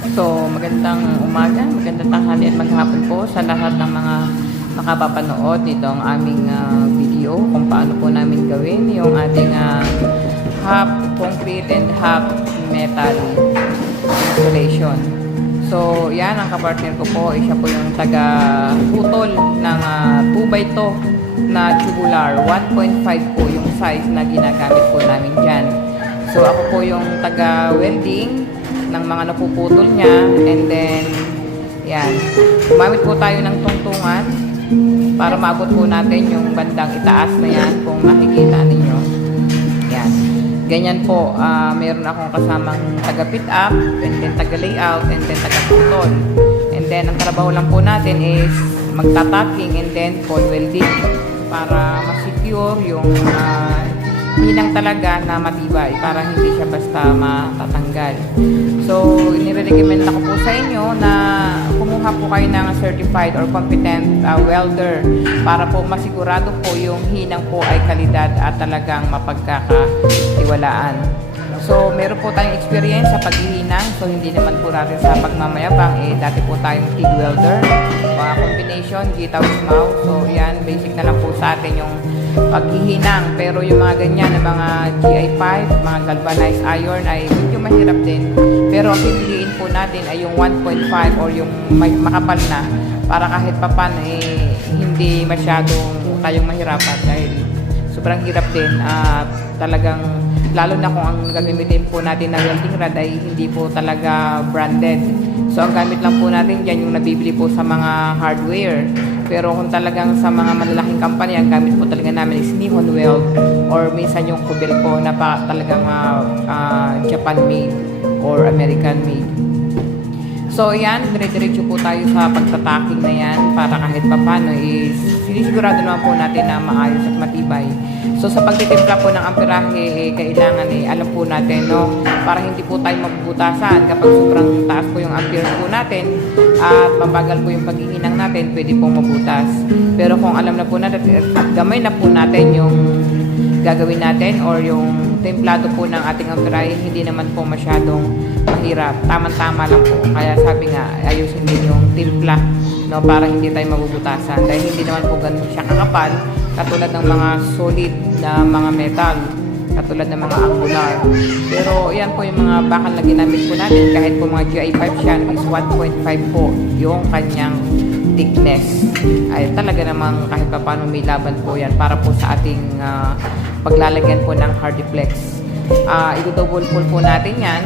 So, magandang umaga, magandang tanghali at maghapon po sa lahat ng mga makapapanood nitong aming video kung paano po namin gawin yung ating half concrete and half metal installation. So, yan ang kapartner ko po. Siya po yung taga-putol ng 2x2 na tubular. 1.5 po yung size na ginagamit po namin dyan. So, ako po yung taga-welding ng mga napuputol niya, and then yan, gumamit po tayo ng tungtungan para maabot po natin yung bandang itaas na yan kung makikita ninyo. Yan, ganyan po. Meron akong kasamang taga-pit up, and then taga-layout, and then taga-putol, and then ang trabaho lang po natin is magtataking and then fall welding para ma-secure yung hinang talaga na matibay para hindi siya basta matatanggal. So, inirecommend ako po sa inyo na kumuha po kayo ng certified or competent welder para po masigurado po yung hinang po ay kalidad at talagang mapagkakatiwalaan. So, meron po tayong experience sa paghihinang. So, hindi naman po natin sa pagmamayabang. Dati po tayong TIG welder, mga combination, G-Towers. So, yan, basic na lang po sa atin yung paghihinang. Pero yung mga ganyan na mga GI5, mga galvanized iron ay medyo mahirap din. Pero ang pipiliin po natin ay yung 1.5 or yung makapal na para kahit papan hindi masyadong tayong mahirapan dahil sobrang hirap din at talagang lalo na kung ang gagamitin po natin na welding rod ay hindi po talaga branded. So ang gamit lang po natin dyan yung nabibili po sa mga hardware. Pero kung talagang sa mga malalaking company, ang gamit po talaga namin is Nihon Weld or minsan yung Kobelco na talagang Japan made or American made. So yan, dire-diretso po tayo sa pagtataking na yan para kahit papano is sinisigurado naman po natin na maayos at matibay. So sa pagtitimpla po ng amperahe, kailangan alam po natin, no, para hindi po tayo mabubutasan kapag sobrang taas po yung ampere po natin at mabagal po yung paghihinang natin, pwede pong mabutas. Pero kung alam na po natin at gamay na po natin yung gagawin natin or yung templado po ng ating amperahe, hindi naman po masyadong mahirap. Tama-tama lang po. Kaya sabi nga, ayusin din yung timpla, no, para hindi tayo mabubutasan. Dahil hindi naman po ganun siya kakapal, katulad ng mga solid na mga metal, katulad ng mga angular. Pero yan po yung mga bakal na ginamit po natin. Kahit po mga GI5 siya is 1.5 po yung kanyang thickness. Ay talaga namang kahit pa paano may laban po yan para po sa ating paglalagyan po ng hardiplex. I-double pull po natin yan.